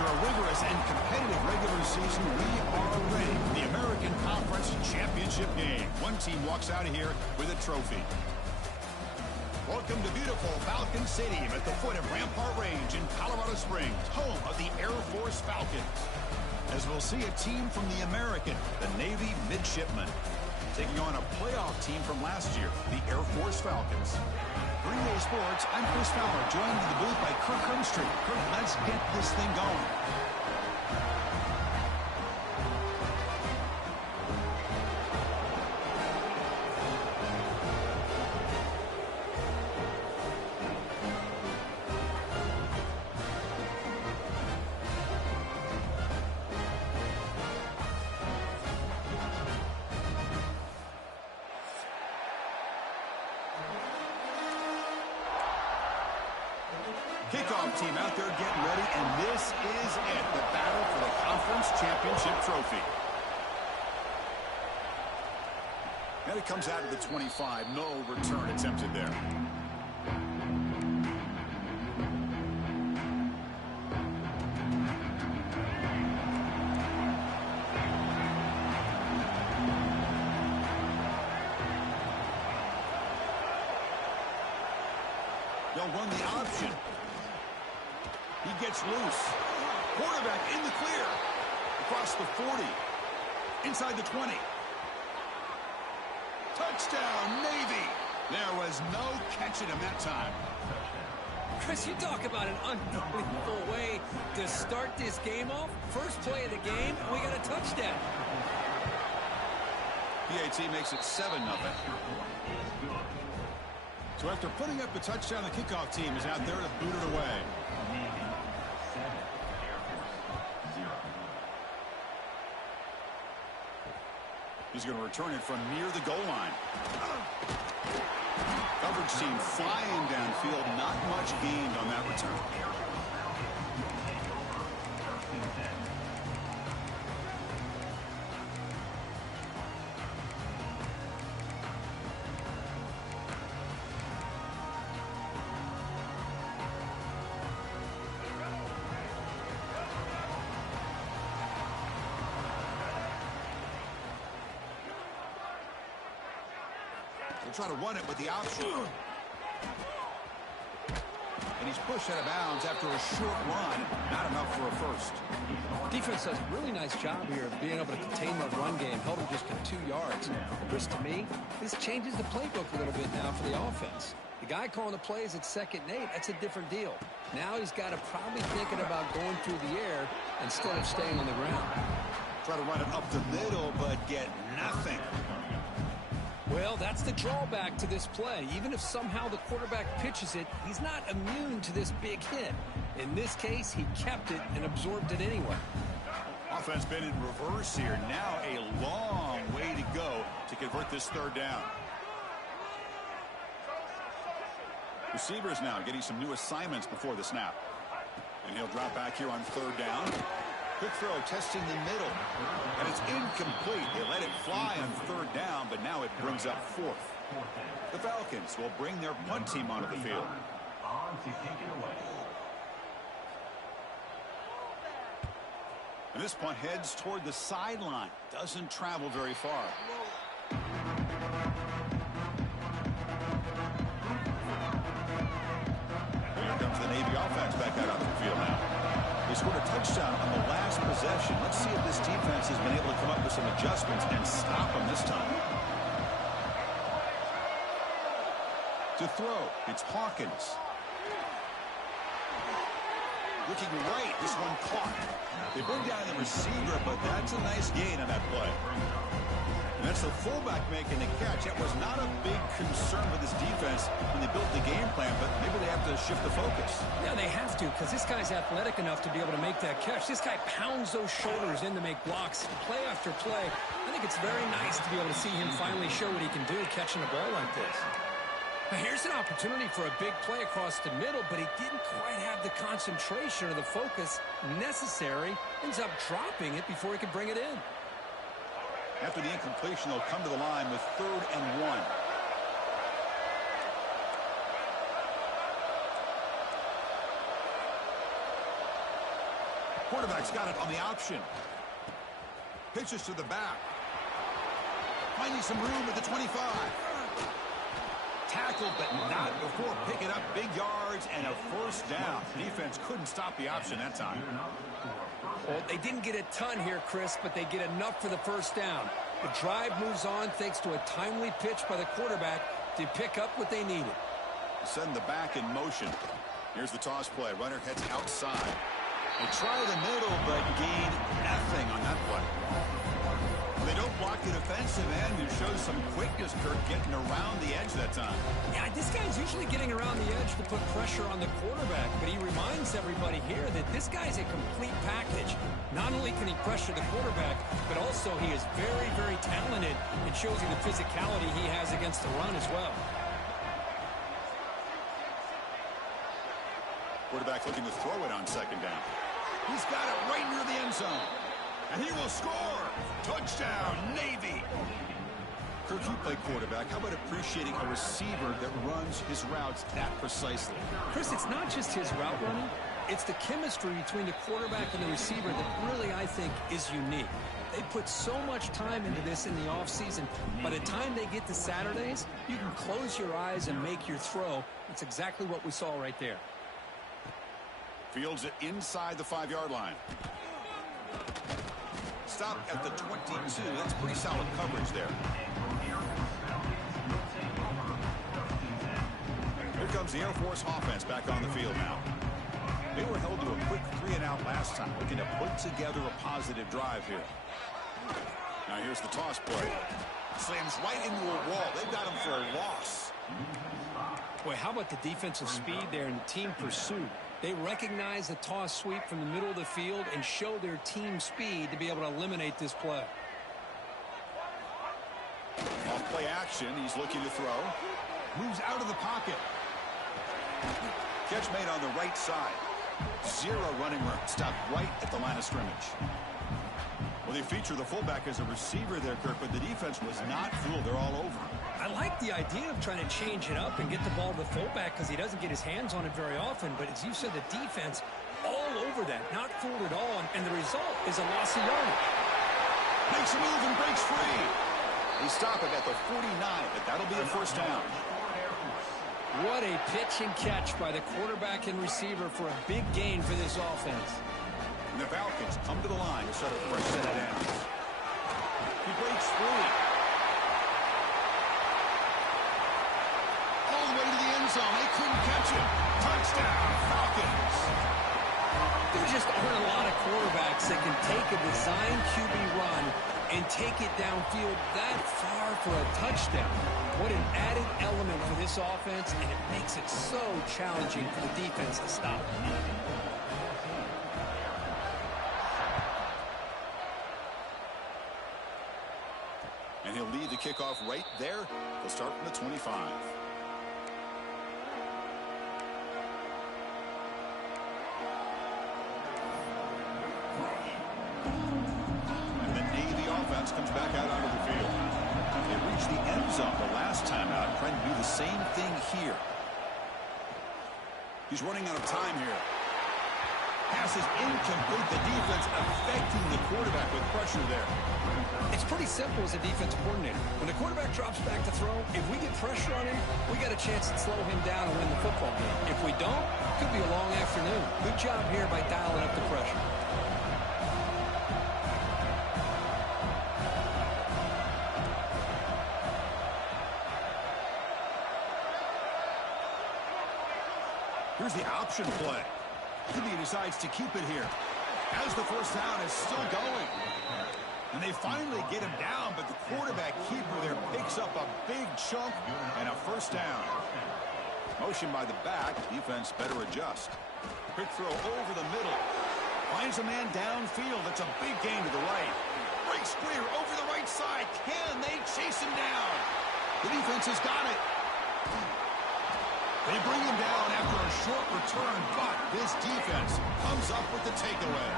After a rigorous and competitive regular season, we are ready for the American Conference Championship game. One team walks out of here with a trophy. Welcome to beautiful Falcon Stadium at the foot of Rampart Range in Colorado Springs, home of the Air Force Falcons. As we'll see a team from the American, the Navy Midshipmen, taking on a playoff team from last year, the Air Force Falcons. Green Bay Sports, I'm Chris Fowler, joined in the booth by Kirk Hermstreet. Kirk, let's get this thing going. Kickoff team out there getting ready, and this is it, the battle for the conference championship trophy. And it comes out of the 25, no return attempted there. They'll run the option. He gets loose. Quarterback in the clear. Across the 40. Inside the 20. Touchdown, Navy. There was no catching him that time. Chris, you talk about an unbelievable way to start this game off. First play of the game, we got a touchdown. PAT makes it 7-0. So after putting up a touchdown, the kickoff team is out there to boot it away. He's going to return it from near the goal line. Coverage team flying downfield. Not much gained on that return. Try to run it with the option. And he's pushed out of bounds after a short run. Not enough for a first. Defense does a really nice job here of being able to contain the run game. Held him just to 2 yards. Chris, to me, this changes the playbook a little bit now for the offense. The guy calling the plays at 2nd and 8, that's a different deal. Now he's got to probably thinking about going through the air instead of staying on the ground. Try to run it up the middle, but get nothing. Well, that's the drawback to this play. Even if somehow the quarterback pitches it, he's not immune to this big hit. In this case, he kept it and absorbed it anyway. Offense been in reverse here. Now a long way to go to convert this 3rd down. Receivers now getting some new assignments before the snap. And he'll drop back here on 3rd down. Quick throw, testing the middle. And it's incomplete. They let it fly on 3rd down, but now it brings up 4th. The Falcons will bring their punt team onto the field. And this punt heads toward the sideline. Doesn't travel very far. Here comes the Navy offense back out on the field now. They scored a touchdown on the last possession. Let's see if this defense has been able to come up with some adjustments and stop them this time. To throw, it's Hawkins. Looking right, this one caught. They bring down the receiver, but that's a nice gain on that play. And that's the fullback making the catch. That was not a big concern with this defense when they built the game plan, but maybe they have to shift the focus. Yeah, they have to, because this guy's athletic enough to be able to make that catch. This guy pounds those shoulders in to make blocks play after play. I think it's very nice to be able to see him finally show what he can do catching a ball like this. Now, here's an opportunity for a big play across the middle, but he didn't quite have the concentration or the focus necessary. Ends up dropping it before he could bring it in. After the incompletion, they'll come to the line with 3rd and 1. Quarterback's got it on the option. Pitches to the back. Finding some room at the 25. Tackled, but not before picking up big yards and a first down. Defense couldn't stop the option that time. Well, they didn't get a ton here, Chris, but they get enough for the first down. The drive moves on thanks to a timely pitch by the quarterback to pick up what they needed. Send the back in motion. Here's the toss play. Runner heads outside. They try the middle, but gain nothing on that play. They don't block the defensive end, who shows some quickness, Kirk, getting around the edge that time. Yeah, this guy's usually getting around the edge to put pressure on the quarterback, but he reminds everybody here that this guy's a complete package. Not only can he pressure the quarterback, but also he is very, very talented and shows you the physicality he has against the run as well. Quarterback looking to throw it on second down. He's got it right near the end zone. And he will score. Touchdown, Navy. Kirk, you play quarterback. How about appreciating a receiver that runs his routes that precisely? Chris, it's not just his route running. It's the chemistry between the quarterback and the receiver that really, I think, is unique. They put so much time into this in the offseason. By the time they get to Saturdays, you can close your eyes and make your throw. It's exactly what we saw right there. Fields it inside the 5-yard line. Stop at the 22. That's pretty solid coverage there. Here comes the Air Force offense back on the field now. They were held to a quick 3-and-out last time, looking to put together a positive drive here. Now here's the toss play. Slams right into a wall. They've got him for a loss. Boy, how about the defensive speed there and team pursuit? They recognize the toss sweep from the middle of the field and show their team speed to be able to eliminate this play. Off play action. He's looking to throw. Moves out of the pocket. Catch made on the right side. Zero running room. Stopped right at the line of scrimmage. Well, they feature the fullback as a receiver there, Kirk, but the defense was not fooled. They're all over. I like the idea of trying to change it up and get the ball to the fullback because he doesn't get his hands on it very often. But as you said, the defense all over that, not fooled at all. And the result is a loss of yardage. Makes a move and breaks free. They stop it at the 49, but that'll be a first down. What a pitch and catch by the quarterback and receiver for a big gain for this offense. And the Falcons come to the line to set a fresh set of downs. He breaks free. All the way to the end zone. They couldn't catch him. Touchdown, Falcons. There just aren't a lot of quarterbacks that can take a design QB run and take it downfield that far for a touchdown. What an added element for this offense, and it makes it so challenging for the defense to stop. And he'll lead the kickoff right there. He'll start from the 25. And the Navy offense comes back out onto the field. They reached the end zone the last time out, trying to do the same thing here. He's running out of time here. Pass is incomplete. The defense affecting the quarterback with pressure there. It's pretty simple as a defensive coordinator. When the quarterback drops back to throw, if we get pressure on him, we got a chance to slow him down and win the football game. If we don't, it could be a long afternoon. Good job here by dialing up the pressure. Here's the option play. He decides to keep it here as the first down is still going. And they finally get him down, but the quarterback keeper there picks up a big chunk and a first down. Motion by the back. Defense better adjust. Quick throw over the middle. Finds a man downfield. That's a big gain to the right. Breaks clear over the right side. Can they chase him down? The defense has got it. They bring him down after a short return, but this defense comes up with the takeaway.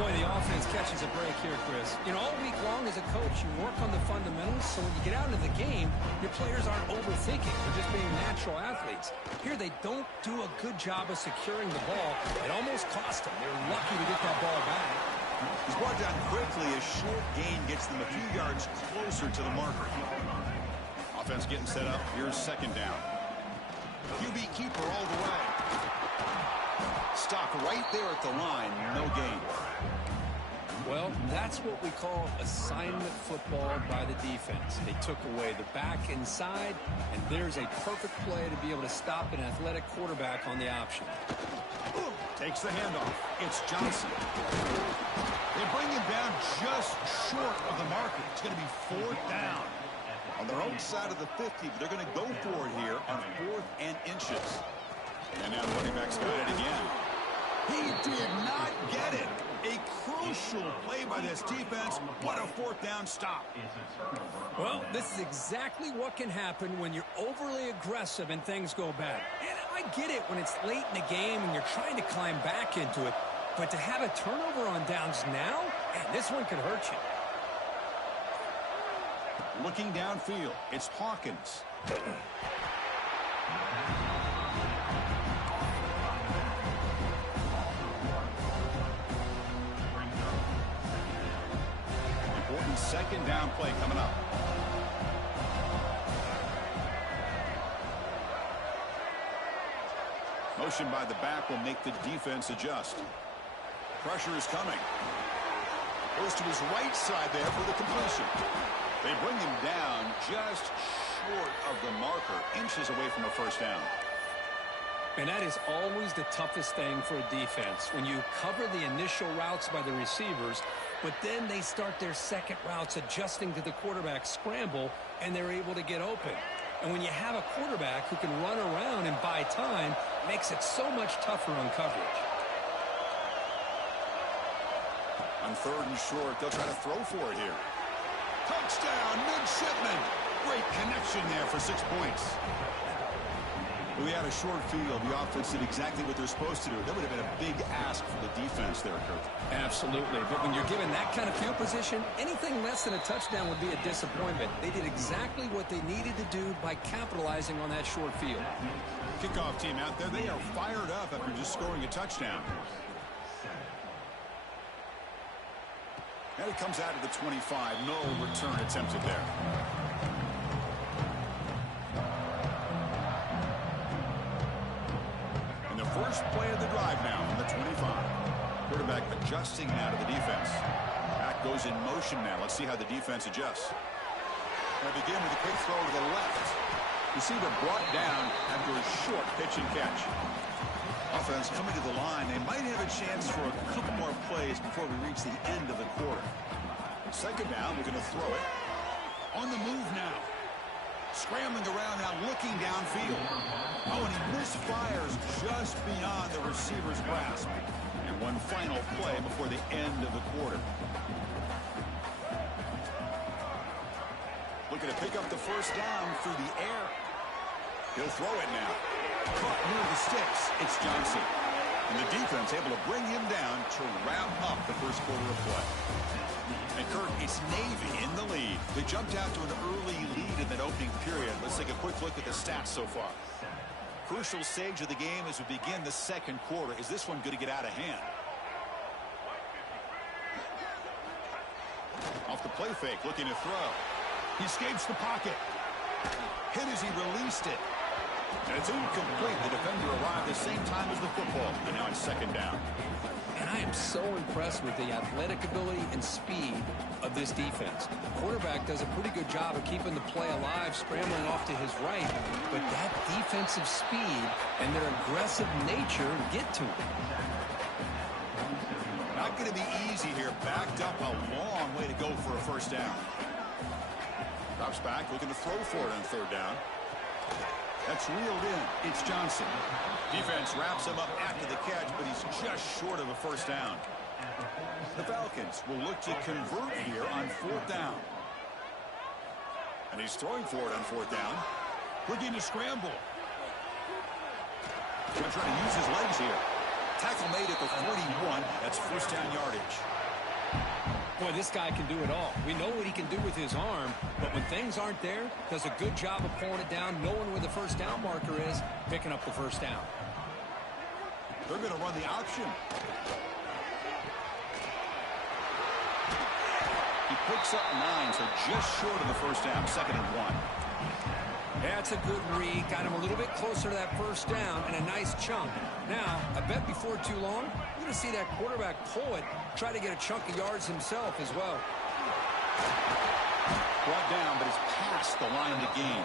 Boy, the offense catches a break here, Chris. You know, all week long as a coach, you work on the fundamentals, so when you get out into the game, your players aren't overthinking. They're just being natural athletes. Here, they don't do a good job of securing the ball. It almost cost them. They're lucky to get that ball back. He's brought down quickly. A short gain gets them a few yards closer to the marker. Offense getting set up. Here's second down. QB keeper all the way. Stop right there at the line. No gain. Well, that's what we call assignment football by the defense. They took away the back inside, and there's a perfect play to be able to stop an athletic quarterback on the option. Takes the handoff. It's Johnson. They bring him down just short of the marker. It's going to be fourth down. On their own side of the 50, but they're going to go for it here on 4th and inches. And now the running back's got it again. He did not get it. A crucial play by this defense. What a fourth down stop. Well, this is exactly what can happen when you're overly aggressive and things go bad. And I get it when it's late in the game and you're trying to climb back into it. But to have a turnover on downs now, man, this one could hurt you. Looking downfield, it's Hawkins. Important second down play coming up. Motion by the back will make the defense adjust. Pressure is coming. Goes to his right side there for the completion. They bring him down just short of the marker, inches away from a first down. And that is always the toughest thing for a defense, when you cover the initial routes by the receivers, but then they start their second routes adjusting to the quarterback scramble, and they're able to get open. And when you have a quarterback who can run around and buy time, it makes it so much tougher on coverage. On 3rd and short, they'll try to throw for it here. Touchdown, midshipman. Great connection there for 6 points. We had a short field. The offense did exactly what they're supposed to do. That would have been a big ask for the defense there, Kurt. Absolutely. But when you're given that kind of field position, anything less than a touchdown would be a disappointment. They did exactly what they needed to do by capitalizing on that short field. Kickoff team out there, they are fired up after just scoring a touchdown. And it comes out of the 25. No return attempted there. And the first play of the drive now from the 25. Quarterback adjusting now to the defense. Back goes in motion now. Let's see how the defense adjusts. They begin with a quick throw to the left. Receiver brought down after a short pitch and catch. Offense coming to the line. They might have a chance for a couple more plays before we reach the end of the quarter. Second down, we're going to throw it. On the move now. Scrambling around now, looking downfield. Oh, and he misfires just beyond the receiver's grasp. And one final play before the end of the quarter. Looking to pick up the first down through the air. He'll throw it now. Caught near the sticks. It's Johnson. And the defense able to bring him down to wrap up the first quarter of play. And Kurt, it's Navy in the lead. They jumped out to an early lead in that opening period. Let's take a quick look at the stats so far. Crucial stage of the game as we begin the second quarter. Is this one going to get out of hand? Off the play fake, looking to throw. He escapes the pocket. Hit as he released it. And it's incomplete. The defender arrived the same time as the football. And now it's second down. And I am so impressed with the athletic ability and speed of this defense. The quarterback does a pretty good job of keeping the play alive, scrambling off to his right. But that defensive speed and their aggressive nature get to him. Not going to be easy here. Backed up a long way to go for a first down. Drops back, looking to throw for it on third down. That's reeled in. It's Johnson. Defense wraps him up after the catch, but he's just short of a first down. The Falcons will look to convert here on fourth down. And he's throwing for it on fourth down. Looking to scramble. Going to try to use his legs here. Tackle made at the 41. That's first down yardage. Boy, this guy can do it all. We know what he can do with his arm, but when things aren't there, does a good job of pulling it down, knowing where the first down marker is, picking up the first down. They're going to run the option. He picks up 9, so just short of the first down, 2nd and 1. That's a good read. Got him a little bit closer to that first down and a nice chunk. Now, I bet before too long, you're going to see that quarterback pull it, try to get a chunk of yards himself as well. Brought down, but it's past the line of the game.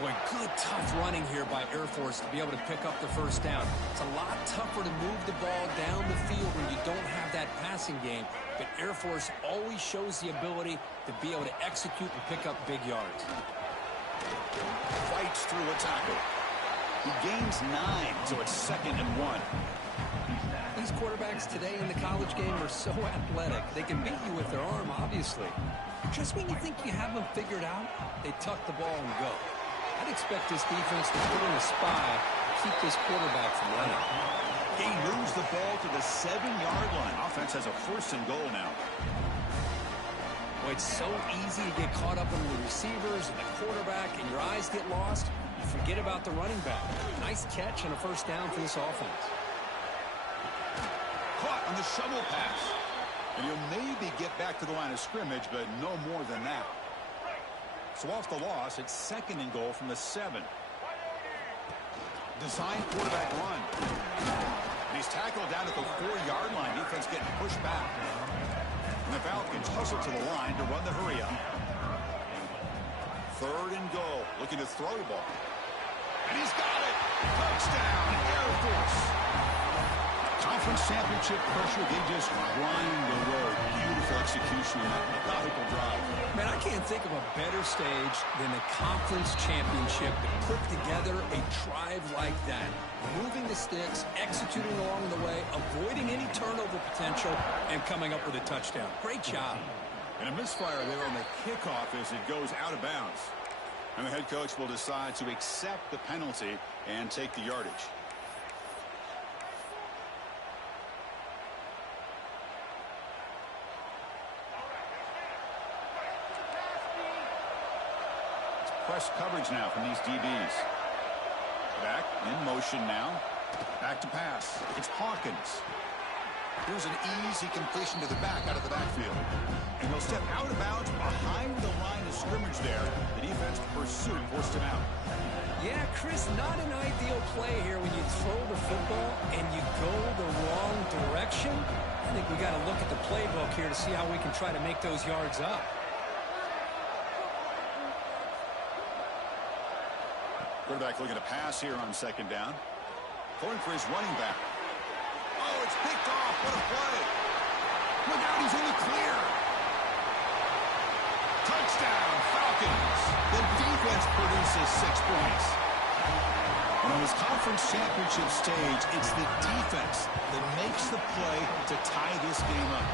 Boy, good tough running here by Air Force to be able to pick up the first down. It's a lot tougher to move the ball down the field when you don't have that passing game. But Air Force always shows the ability to be able to execute and pick up big yards. Fights through a tackle. He gains 9, so it's 2nd and 1. These quarterbacks today in the college game are so athletic. They can beat you with their arm, obviously. But just when you think you have them figured out, they tuck the ball and go. I'd expect this defense to put in a spy to keep this quarterback from running. He moves the ball to the 7-yard line. Offense has a 1st and goal now. Boy, it's so easy to get caught up in the receivers and the quarterback, and your eyes get lost. You forget about the running back. Nice catch and a first down for this offense. Caught on the shovel pass. And he'll maybe get back to the line of scrimmage, but no more than that. So off the loss, it's 2nd and goal from the 7. Design quarterback run. And he's tackled down at the 4-yard line. Defense getting pushed back. And the Falcons hustle to the line to run the hurry up. 3rd and goal. Looking to throw the ball. And he's got it. Touchdown, Air Force. Conference championship pressure. They just grind the road. Beautiful execution in that methodical drive. Man, I can't think of a better stage than the conference championship to put together a drive like that. Moving the sticks, executing along the way, avoiding any turnover potential, and coming up with a touchdown. Great job. And a misfire there on the kickoff as it goes out of bounds. And the head coach will decide to accept the penalty and take the yardage. Press coverage now from these DBs. Back in motion now. Back to pass. It's Hawkins. Here's an easy completion to the back out of the backfield. And he'll step out of bounds behind the line of scrimmage there. The defense pursued, forced him out. Yeah, Chris, not an ideal play here when you throw the football and you go the wrong direction. I think we got to look at the playbook here to see how we can try to make those yards up. Quarterback looking to pass here on 2nd down. Going for his running back. Oh, it's picked off. What a play. Look out, he's in the clear. Touchdown, Falcons. The defense produces 6 points. And on this conference championship stage, it's the defense that makes the play to tie this game up.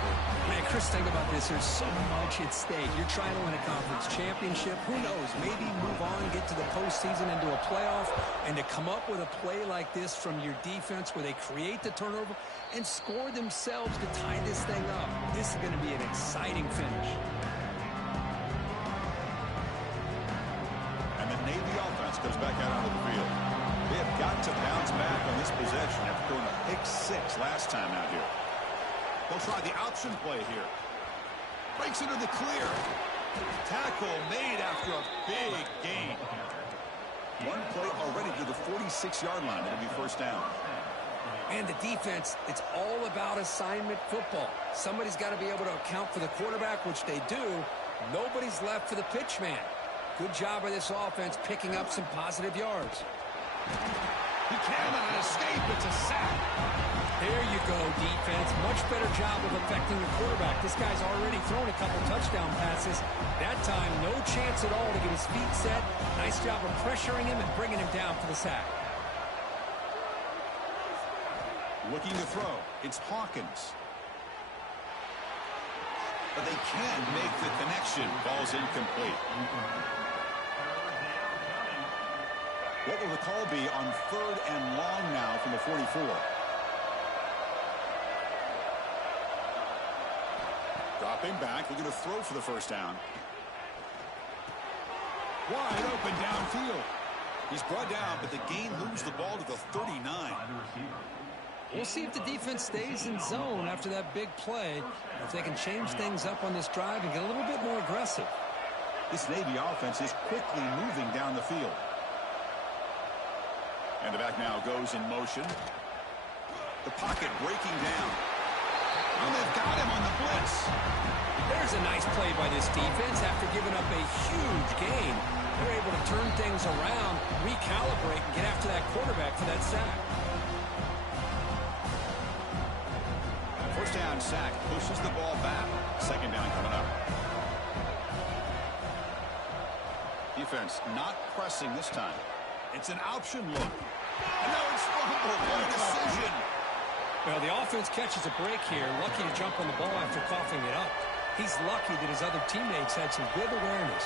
Man, Chris, think about this. There's so much at stake. You're trying to win a conference championship. Who knows? Maybe move on, get to the postseason, into a playoff. And to come up with a play like this from your defense where they create the turnover and score themselves to tie this thing up. This is going to be an exciting finish. And the Navy offense goes back out onto the field. They have got to bounce back on this possession after going a pick 6 last time out here. They'll try the option play here. Breaks into the clear. Tackle made after a big gain. One play already to the 46-yard line. It'll be first down. And the defense, it's all about assignment football. Somebody's got to be able to account for the quarterback, which they do. Nobody's left for the pitch man. Good job by this offense picking up some positive yards. He cannot escape. It's a sack. There you go, defense. Much better job of affecting the quarterback. This guy's already thrown a couple touchdown passes. That time, no chance at all to get his feet set. Nice job of pressuring him and bringing him down for the sack. Looking to throw. It's Hawkins. But they can't make the connection. Ball's incomplete. What will the call be on 3rd and long now from the 44? Dropping back, looking to throw for the first down. Wide open downfield. He's brought down, but the gain moves the ball to the 39. We'll see if the defense stays in zone after that big play, if they can change things up on this drive and get a little bit more aggressive. This Navy offense is quickly moving down the field. And the back now goes in motion. The pocket breaking down. And they've got him on the blitz. There's a nice play by this defense after giving up a huge gain. They're able to turn things around, recalibrate, and get after that quarterback for that sack. First down sack pushes the ball back. Second down coming up. Defense not pressing this time. It's an option look. And now it's fumbled. What a decision. Well, the offense catches a break here. Lucky to jump on the ball after coughing it up. He's lucky that his other teammates had some good awareness.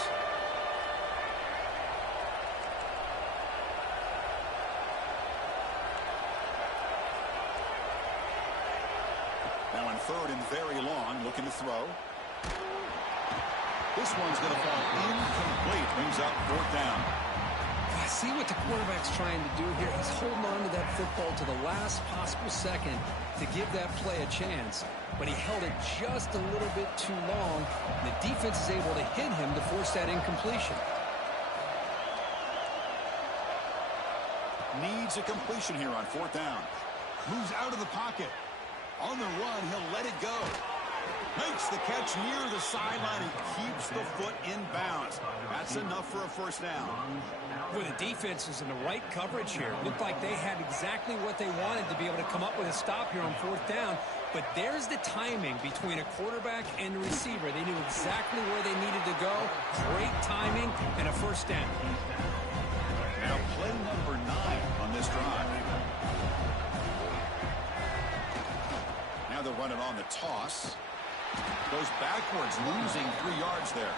Now in third and very long, looking to throw. This one's going to fall incomplete. Brings up fourth down. I see what the quarterback's trying to do here. He's holding on to that football to the last possible second to give that play a chance. But he held it just a little bit too long. The defense is able to hit him to force that incompletion. Needs a completion here on fourth down. Moves out of the pocket. On the run, he'll let it go. Makes the catch near the sideline and keeps the foot in bounds. That's enough for a first down. Well, the defense is in the right coverage here. Looked like they had exactly what they wanted to be able to come up with a stop here on fourth down. But there's the timing between a quarterback and the receiver. They knew exactly where they needed to go. Great timing and a first down. Now play number 9 on this drive. Now they're running on the toss. Goes backwards, losing 3 yards there.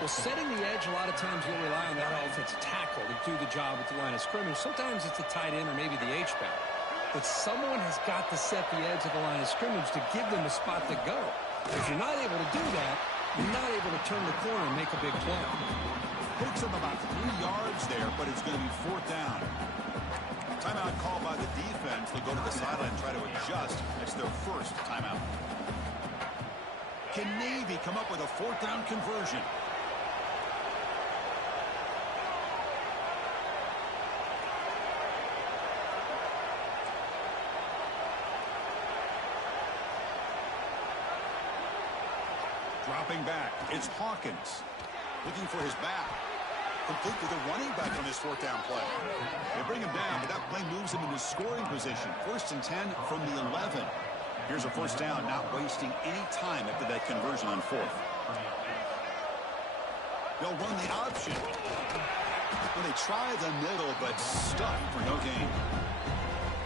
Well, setting the edge, a lot of times you'll rely on that offensive tackle to do the job at the line of scrimmage. Sometimes it's the tight end or maybe the H-back. But someone has got to set the edge of the line of scrimmage to give them a spot to go. If you're not able to do that, you're not able to turn the corner and make a big play. Picks up about 3 yards there, but it's going to be fourth down. Timeout called by the defense. They'll go to the sideline and try to adjust. It's their first timeout. Can Navy come up with a fourth down conversion? Dropping back, it's Hawkins. Looking for his back. Complete with a running back on this fourth down play. They bring him down, but that play moves him into scoring position. First and 10 from the 11. Here's a first down, not wasting any time after that conversion on fourth. They'll run the option. Well, they try the middle, but stuck for no gain.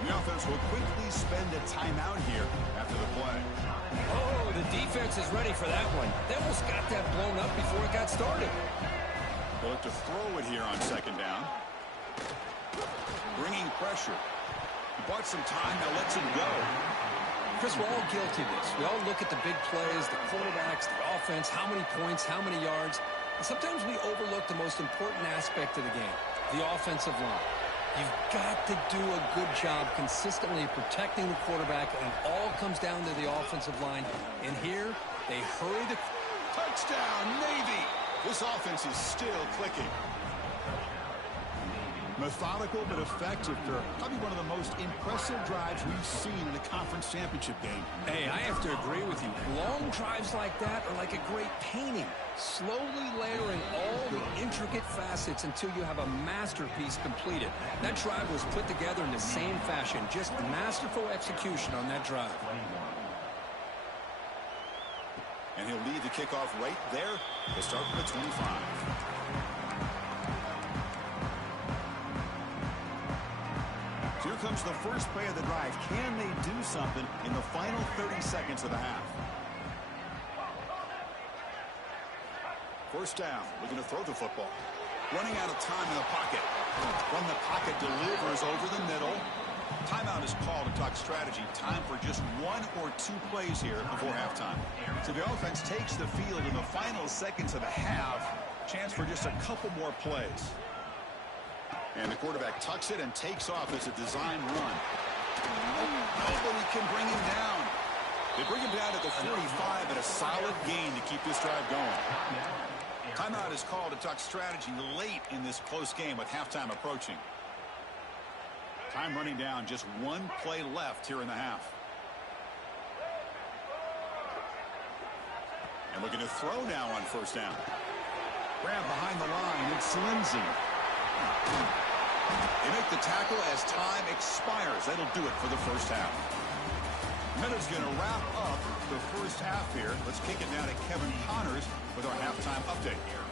The offense will quickly spend a timeout here after the play. Oh, the defense is ready for that one. They almost got that blown up before it got started. They'll look to throw it here on second down. Bringing pressure. He bought some time, now lets it go. Chris, we're all guilty of this. We all look at the big plays, the quarterbacks, the offense, how many points, how many yards. And sometimes we overlook the most important aspect of the game, the offensive line. You've got to do a good job consistently protecting the quarterback, and it all comes down to the offensive line. And here, they hurry the... Touchdown, Navy! This offense is still clicking. Methodical but effective for probably one of the most impressive drives we've seen in a conference championship game. Hey, I have to agree with you. Long drives like that are like a great painting. Slowly layering all the intricate facets until you have a masterpiece completed. That drive was put together in the same fashion. Just masterful execution on that drive. And he'll lead the kickoff right there. They'll start from the 25. Here comes the first play of the drive. Can they do something in the final 30 seconds of the half? First down, looking to throw the football. Running out of time in the pocket. From the pocket, delivers over the middle. Timeout is called to talk strategy. Time for just 1 or 2 plays here before halftime. So the offense takes the field in the final seconds of the half. Chance for just a couple more plays. And the quarterback tucks it and takes off as a design run. Nobody can bring him down. They bring him down at the 45 and a solid gain to keep this drive going. Timeout is called to talk strategy late in this close game with halftime approaching. Time running down, just 1 play left here in the half. And looking to throw now on first down. Grab behind the line, it's Lindsey. They make the tackle as time expires. That'll do it for the first half. Minute's going to wrap up the first half here. Let's kick it now to Kevin Connors with our halftime update here.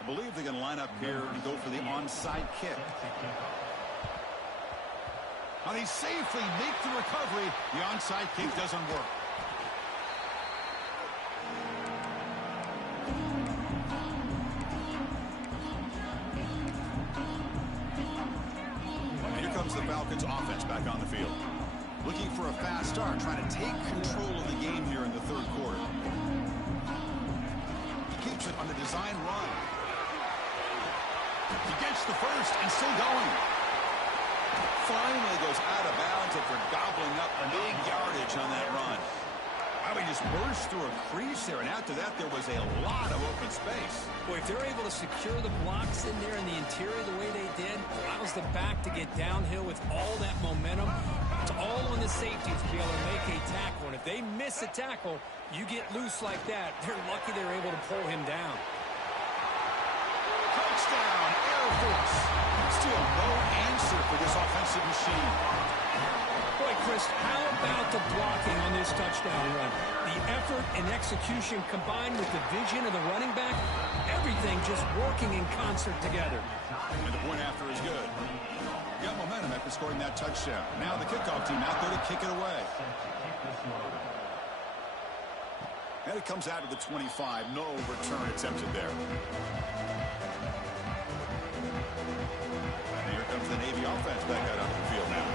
I believe they're going to line up here to go for the onside kick. Now they safely make the recovery. The onside kick doesn't work. The Falcons offense back on the field. Looking for a fast start, trying to take control of the game here in the third quarter. He keeps it on the design run. He gets the first and still going. Finally goes out of bounds after gobbling up big yardage on that run. He just burst through a crease there, and after that there was a lot of open space. Boy, if they're able to secure the blocks in there in the interior the way they did, allows the back to get downhill with all that momentum. It's all on the safeties to be able to make a tackle, and if they miss a tackle, you get loose like that. They're lucky they're able to pull him down. Touchdown, Air Force. Still no answer for this offensive machine. Boy, Chris, how about the blocking on this touchdown run? The effort and execution combined with the vision of the running back, everything just working in concert together. And the point after is good. Got momentum after scoring that touchdown. Now the kickoff team out there to kick it away. And it comes out to the 25. No return attempted there. And here comes the Navy offense back out onto the field now.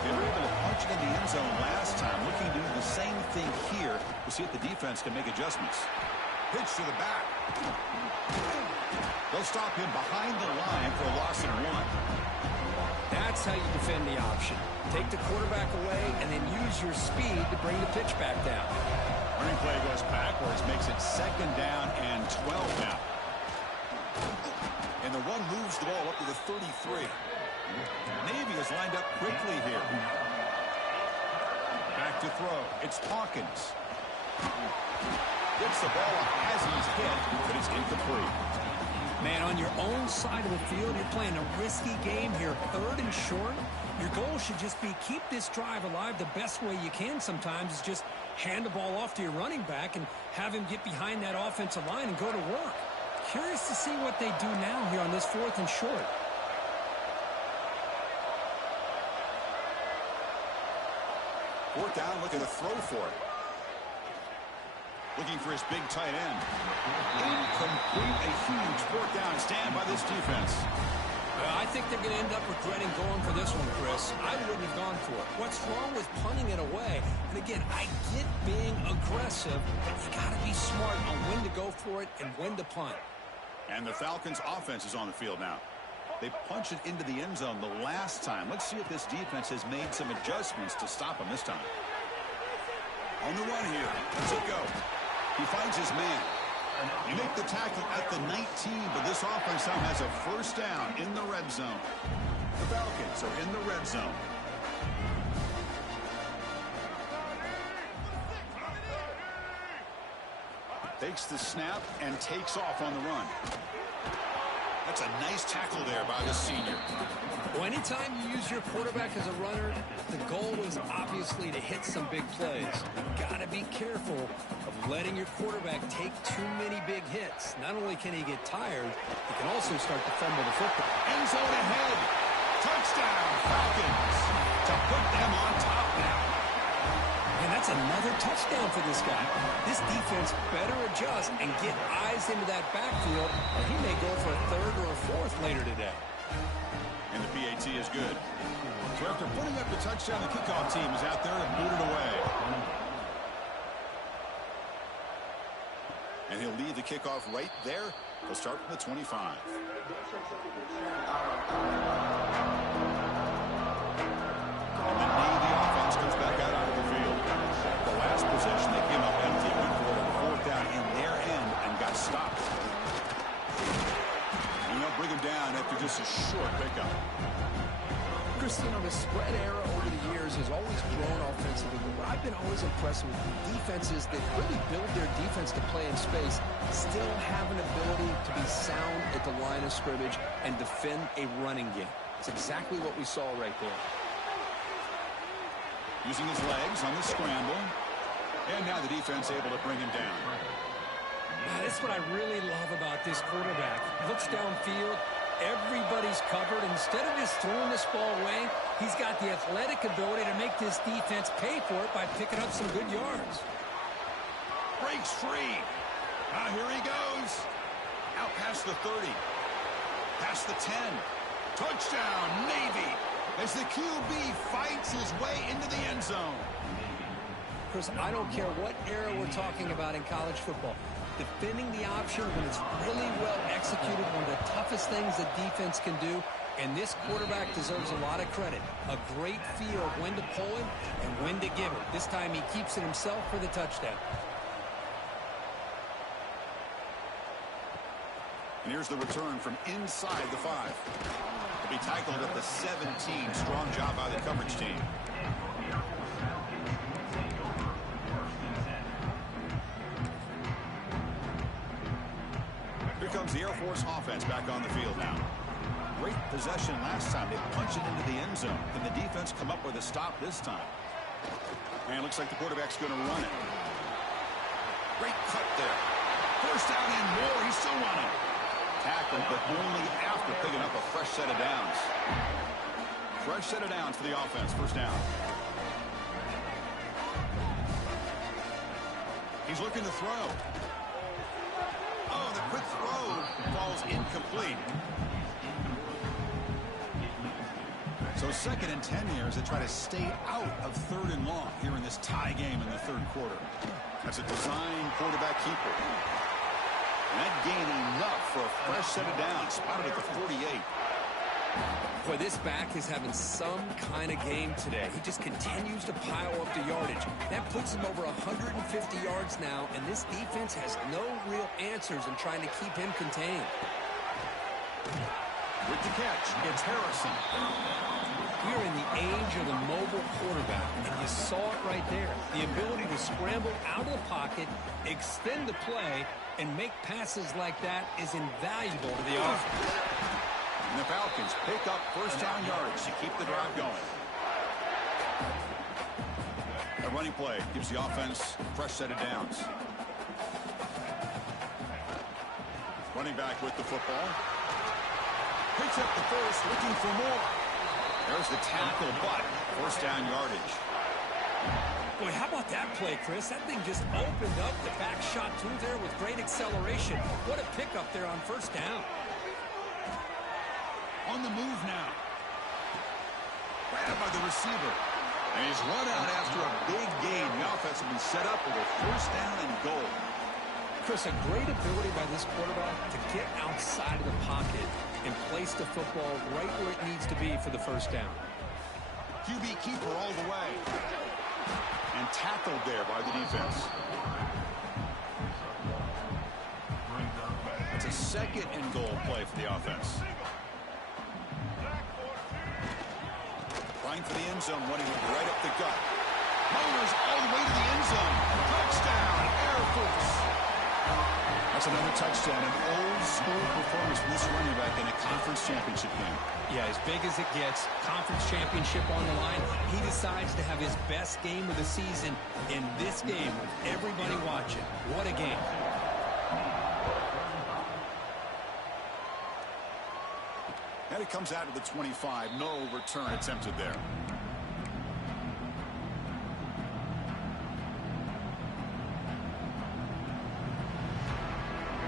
They were able to punch it in the end zone last time. Looking to do the same thing here to see if the defense can make adjustments. Pitch to the back. They'll stop him behind the line for a loss of 1. That's how you defend the option. Take the quarterback away and then use your speed to bring the pitch back down. Running play goes backwards, makes it 2nd down and 12 now. And the run moves the ball up to the 33. Navy is lined up quickly here. Back to throw. It's Hawkins. Gets the ball up as he's hit, but it's incomplete. Man, on your own side of the field, you're playing a risky game here. 3rd and short. Your goal should just be keep this drive alive the best way you can sometimes is just hand the ball off to your running back and have him get behind that offensive line and go to work. Curious to see what they do now here on this 4th and short. Fourth down, looking to throw for it. Looking for his big tight end. Incomplete, a huge 4th down stand by this defense. I think they're going to end up regretting going for this one, Chris. I wouldn't have gone for it. What's wrong with punting it away? And again, I get being aggressive, but you got to be smart on when to go for it and when to punt. And the Falcons offense is on the field now. They punched it into the end zone the last time. Let's see if this defense has made some adjustments to stop him this time. On the run here. Let's it go. He finds his man. You make the tackle at the 19, but this offense now has a first down in the red zone. The Falcons are in the red zone. Takes the snap and takes off on the run. That's a nice tackle there by the senior. Well, anytime you use your quarterback as a runner, the goal is obviously to hit some big plays. You've got to be careful of letting your quarterback take too many big hits. Not only can he get tired, he can also start to fumble the football. End zone ahead. Touchdown, Falcons. To put them on top now. And that's another touchdown for this guy. This defense better adjust and get eyes into that backfield, or he may go for a 3rd or a 4th later today. And the PAT is good. So after putting up the touchdown, the kickoff team is out there to boot it away. And he'll leave the kickoff right there. He'll start from the 25. And the Navy offense comes back out onto the field. The last possession, they came up empty, went for it on fourth down in their end and got stopped. And they'll bring him down after just a short pickup. Chris, you know, the spread era over the years has always grown offensively, but I've been always impressed with defenses that really build their defense to play in space, still have an ability to be sound at the line of scrimmage and defend a running game. It's exactly what we saw right there. Using his legs on the scramble. And now the defense able to bring him down. That's what I really love about this quarterback. Looks downfield. Everybody's covered. Instead of just throwing this ball away, he's got the athletic ability to make this defense pay for it by picking up some good yards. Breaks free. Now here he goes. Out past the 30. Past the 10. Touchdown, Navy. As the QB fights his way into the end zone. Chris, I don't care what era we're talking about in college football. Defending the option when it's really well executed, one of the toughest things a defense can do, and this quarterback deserves a lot of credit. A great feel of when to pull it and when to give it. This time he keeps it himself for the touchdown. And here's the return from inside the 5. He'll be tackled at the 17. Strong job by the coverage team. Here comes the Air Force offense back on the field now. Great possession last time. They punched it into the end zone. Can the defense come up with a stop this time? And it looks like the quarterback's going to run it. Great cut there. First down and more. He's still running. Tackled, but only after picking up a fresh set of downs. Fresh set of downs for the offense. First down. He's looking to throw. Oh, the quick throw falls incomplete. So 2nd and 10 here as they try to stay out of 3rd and long here in this tie game in the 3rd quarter. That's a design quarterback keeper. And that gained enough for a fresh set of downs. Spotted at the 48. Boy, this back is having some kind of game today. He just continues to pile up the yardage. That puts him over 150 yards now, and this defense has no real answers in trying to keep him contained. With the catch, it's Harrison. We're in the age of the mobile quarterback, and you saw it right there. The ability to scramble out of the pocket, extend the play, and make passes like that is invaluable to the offense. And the Falcons pick up first down yardage to keep the drive going. A running play gives the offense a fresh set of downs. Running back with the football. Picks up the first, looking for more. There's the tackle, but first down yardage. Boy, how about that play, Chris? That thing just opened up the back shot through there with great acceleration. What a pickup there on first down. On the move now. Grabbed by the receiver. And he's run out after a big gain. The offense will be set up with a first down and goal. Chris, a great ability by this quarterback to get outside of the pocket and place the football right where it needs to be for the first down. QB keeper all the way. And tackled there by the defense. It's a 2nd and goal play for the offense. Trying for the end zone, running it right up the gut. Motors all the way to the end zone. Touchdown, Air Force. That's another touchdown, an old-school performance from this running back in a conference championship game. Yeah, as big as it gets, conference championship on the line, he decides to have his best game of the season in this game with everybody watching. What a game. And it comes out to the 25. No return attempted there.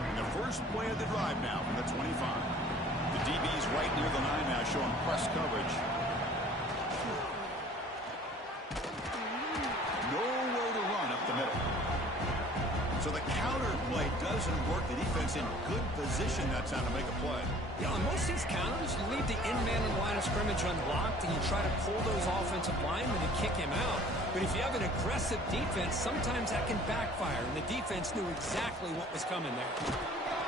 And the first play of the drive now from the 25. The DB's right near the line now, showing press coverage. Nowhere to run up the middle. So the counter play doesn't work. The defense in good position that time to make a play. Yeah, on most of these counters, you leave the in-man in the line of scrimmage unblocked, and you try to pull those offensive linemen and kick him out. But if you have an aggressive defense, sometimes that can backfire, and the defense knew exactly what was coming there.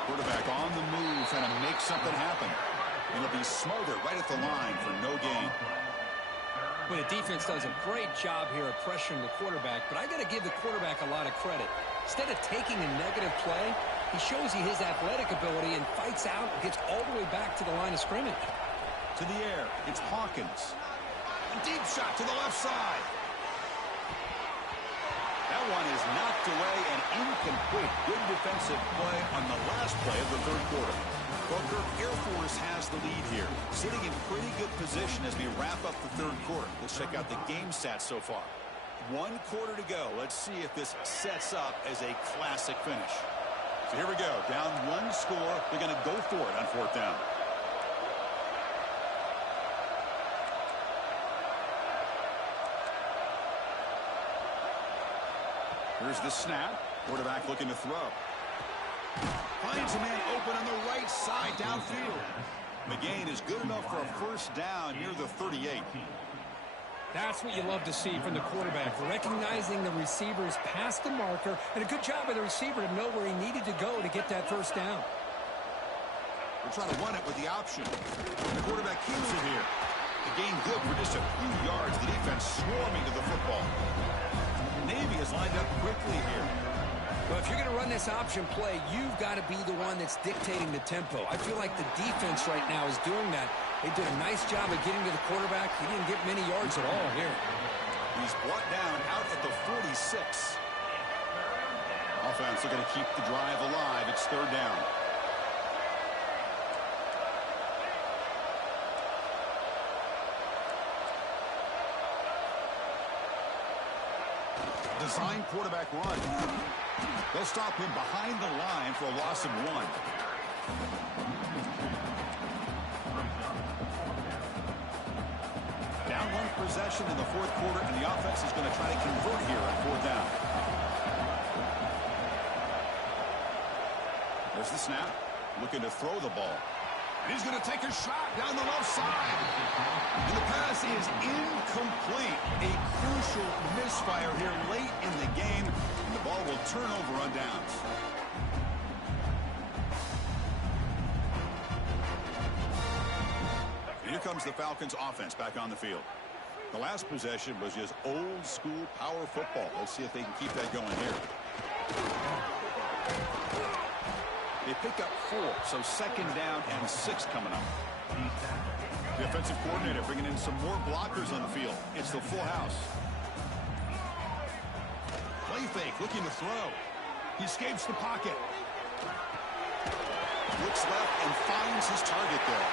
Quarterback on the move, trying to make something happen. And he'll be smothered right at the line for no gain. Well, the defense does a great job here of pressuring the quarterback, but I got to give the quarterback a lot of credit. Instead of taking a negative play, he shows you his athletic ability and fights out and gets all the way back to the line of scrimmage. To the air, it's Hawkins. A deep shot to the left side. That one is knocked away and incomplete. Good defensive play on the last play of the third quarter. Well, Kirk, Air Force has the lead here, sitting in pretty good position as we wrap up the third quarter. Let's check out the game stats so far. 1 quarter to go. Let's see if this sets up as a classic finish. So here we go. Down 1 score. They're going to go for it on 4th down. Here's the snap. Quarterback looking to throw. Finds a man open on the right side downfield. The gain is good enough for a first down near the 38. That's what you love to see from the quarterback, recognizing the receivers past the marker, and a good job of the receiver to know where he needed to go to get that first down. We're trying to run it with the option. The quarterback keeps it here. The gain good for just a few yards. The defense swarming to the football. Navy is lined up quickly here. Well, if you're going to run this option play, you've got to be the one that's dictating the tempo. I feel like the defense right now is doing that. They did a nice job of getting to the quarterback. He didn't get many yards at all here. He's brought down out at the 46. Offense looking to keep the drive alive. It's 3rd down. Design quarterback run. They'll stop him behind the line for a loss of 1. Down 1 possession in the 4th quarter, and the offense is going to try to convert here on 4th down. There's the snap. Looking to throw the ball. And he's going to take a shot down the left side. And the pass is incomplete. A crucial misfire here late in the game. And the ball will turn over on downs. Here comes the Falcons offense back on the field. The last possession was just old school power football. Let's see if they can keep that going here. They pick up 4, so 2nd down and 6 coming up. The offensive coordinator bringing in some more blockers on the field. It's the full house. Play fake, looking to throw. He escapes the pocket. Looks left and finds his target there.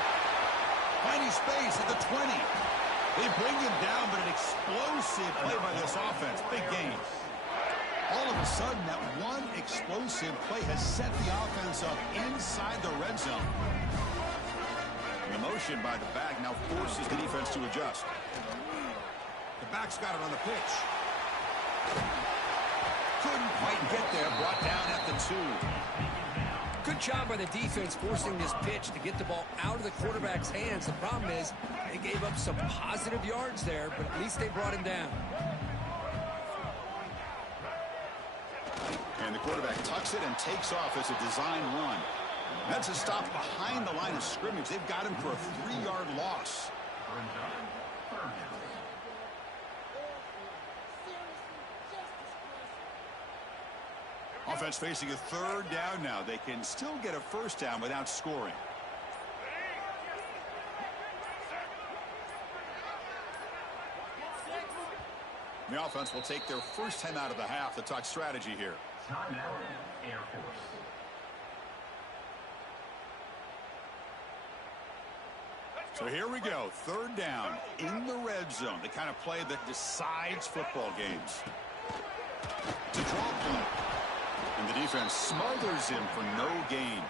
Finding space at the 20. They bring him down, but an explosive play by this offense. Big gain. All of a sudden, that one explosive play has set the offense up inside the red zone. And the motion by the back now forces the defense to adjust. The back's got it on the pitch. Couldn't quite get there. Brought down at the 2. Good job by the defense forcing this pitch to get the ball out of the quarterback's hands. The problem is they gave up some positive yards there, but at least they brought him down. And the quarterback tucks it and takes off as a design run. That's a stop behind the line of scrimmage. They've got him for a 3-yard loss. Offense facing a 3rd down now. They can still get a first down without scoring. The offense will take their first 10 out of the half to talk strategy here. Timeout, Air Force. So here we go. 3rd down in the red zone. The kind of play that decides football games. It's a draw play. And the defense smothers him for no gain.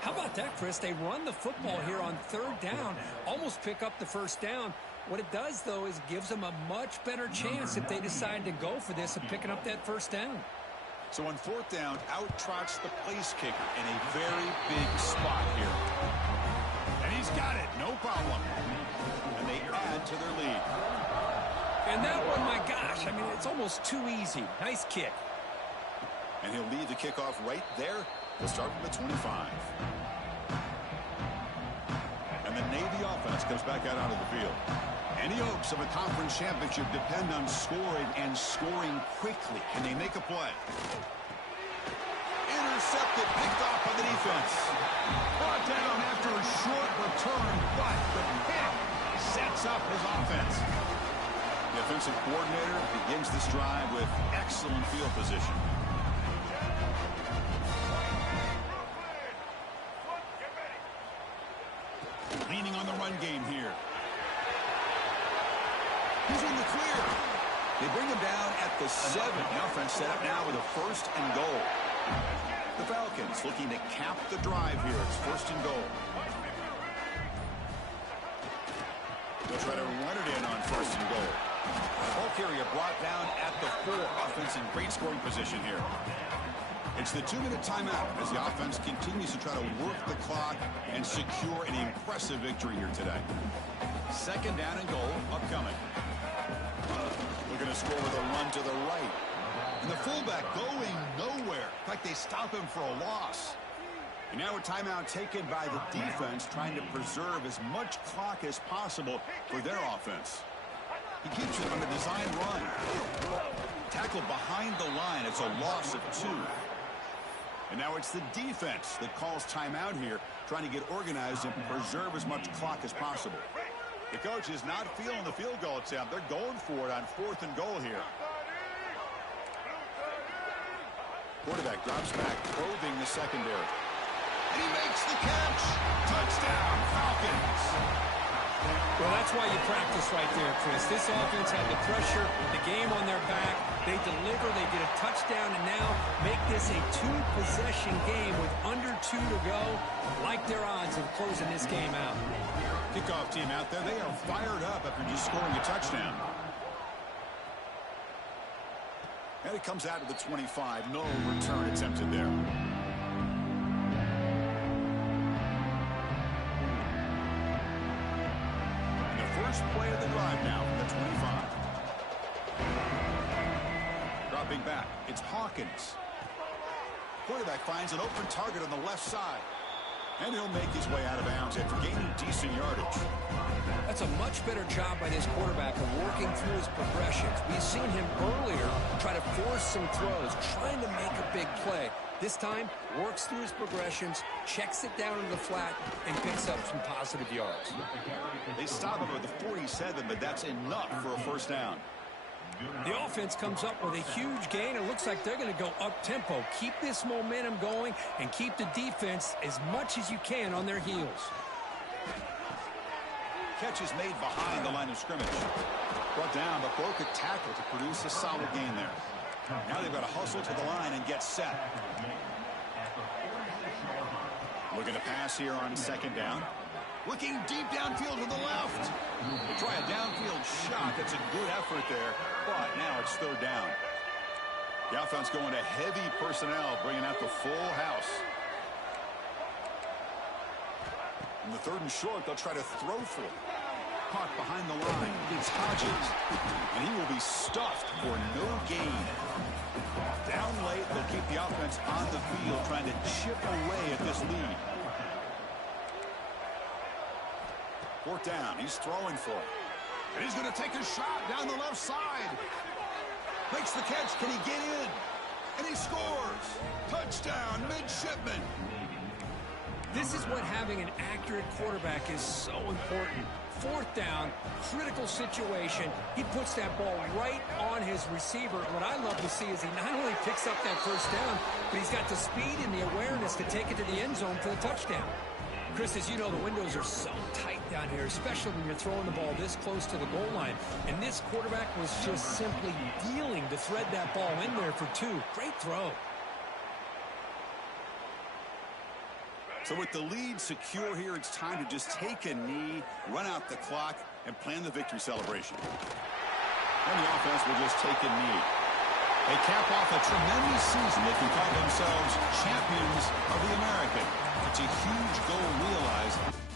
How about that, Chris? They run the football here on third down, almost pick up the first down. What it does, though, is gives them a much better chance if they decide to go for this of picking up that first down. So on fourth down, out trots the place kicker in a very big spot here. And he's got it, no problem. And they add to their lead. And that one, my gosh, I mean, it's almost too easy. Nice kick. And he'll lead the kickoff right there. He'll start from the 25. And the Navy offense comes back out onto the field. Any hopes of a conference championship depend on scoring and scoring quickly. Can they make a play? Intercepted, picked off by the defense. Brought down after a short return, but the pick sets up his offense. The offensive coordinator begins this drive with excellent field position. Leaning on the run game here. He's in the clear. They bring him down at the 7. The offense set up now with a first and goal. The Falcons looking to cap the drive here. It's first and goal. They'll try to run it in on first and goal. Ball carrier brought down at the 4. Offense in great scoring position here. It's the 2-minute timeout as the offense continues to try to work the clock and secure an impressive victory here today. Second down and goal upcoming. Looking to score with a run to the right. And the fullback going nowhere. In fact, they stop him for a loss. And now a timeout taken by the defense trying to preserve as much clock as possible for their offense. He keeps it on the design run. Tackle behind the line. It's a loss of 2. And now it's the defense that calls timeout here, trying to get organized and preserve as much clock as possible. The coach is not feeling the field goal attempt. They're going for it on fourth and goal here. Quarterback drops back, probing the secondary. And he makes the catch. Touchdown, Falcons. Well, that's why you practice right there, Chris. This offense had the pressure, the game on their back. They deliver, they get a touchdown, and now make this a 2-possession game with under 2 to go. Like their odds of closing this game out. Kickoff team out there, they are fired up after just scoring a touchdown. And it comes out to the 25. No return attempted there. And the first play of the drive now from the 25. Dropping back, it's Hawkins. Quarterback finds an open target on the left side. And he'll make his way out of bounds after gaining decent yardage. That's a much better job by this quarterback of working through his progressions. We've seen him earlier try to force some throws, trying to make a big play. This time, works through his progressions, checks it down into the flat, and picks up some positive yards. They stop him at the 47, but that's enough for a first down. The offense comes up with a huge gain. It looks like they're going to go up-tempo. Keep this momentum going and keep the defense as much as you can on their heels. Catch is made behind the line of scrimmage. Brought down, but broke a tackle to produce a solid gain there. Now they've got to hustle to the line and get set. Looking to pass here on second down. Looking deep downfield to the left. They try a downfield shot. That's a good effort there, but now it's third down. The offense going to heavy personnel, bringing out the full house. In the third and short, they'll try to throw for it. Caught behind the line. It's Hodges. And he will be stuffed for no gain. Down late, they'll keep the offense on the field, trying to chip away at this lead. Fourth down, he's throwing for it. And he's going to take a shot down the left side. Makes the catch. Can he get in? And he scores. Touchdown, midshipman. This is what having an accurate quarterback is so important. Fourth down, critical situation. He puts that ball right on his receiver. What I love to see is he not only picks up that first down, but he's got the speed and the awareness to take it to the end zone for the touchdown. Chris, as you know, the windows are so tight down here, especially when you're throwing the ball this close to the goal line. And this quarterback was just simply dealing to thread that ball in there for 2. Great throw. So with the lead secure here, it's time to just take a knee, run out the clock, and plan the victory celebration. And the offense will just take a knee. They cap off a tremendous season. They can call themselves champions of the American. It's a huge goal realized.